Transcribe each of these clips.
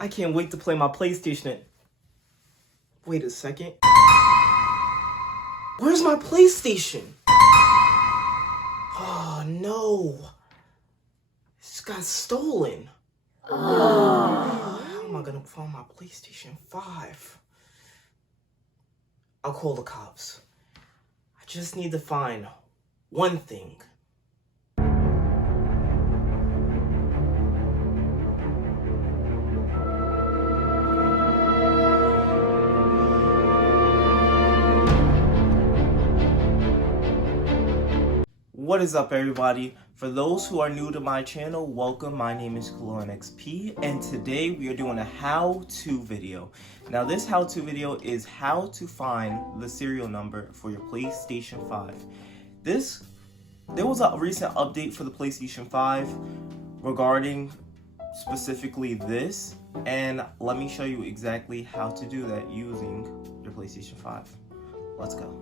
I can't wait to play my PlayStation. Wait a second. Where's my PlayStation? Oh no. It just got stolen. How am I gonna find my PlayStation 5? I'll call the cops. I just need to find one thing. What is up, everybody? For those who are new to my channel, welcome. My name is XP, and today we are doing a how-to video. Now, this how-to video is how to find the serial number for your PlayStation 5. There was a recent update for the PlayStation 5 regarding specifically this, and let me show you exactly how to do that using your PlayStation 5. Let's go.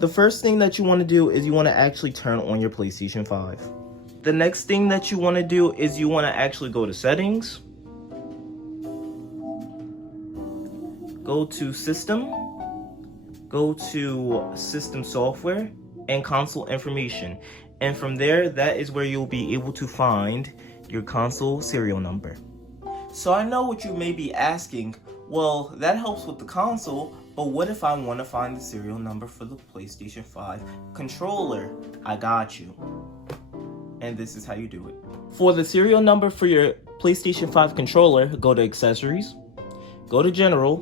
The first thing that you want to do is you want to actually turn on your PlayStation 5. The next thing that you want to do is you want to actually go to settings, go to system, go to system software and console information. And from there, that is where you'll be able to find your console serial number. So I know what you may be asking, well, that helps with the console, but what if I want to find the serial number for the PlayStation 5 controller? I got you. And this is how you do it. For the serial number for your PlayStation 5 controller, go to Accessories, go to General,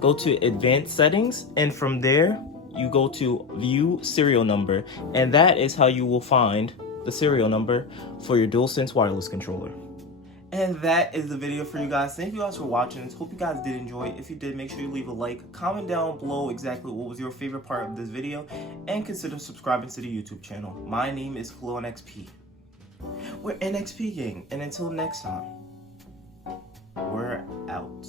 go to Advanced Settings, and from there, you go to View Serial Number, and that is how you will find the serial number for your DualSense wireless controller. And that is the video for you guys. Thank you guys for watching. Hope you guys did enjoy. If you did, make sure you leave a like. Comment down below exactly what was your favorite part of this video. And consider subscribing to the YouTube channel. My name is XP. We're NXP Gang. And until next time, we're out.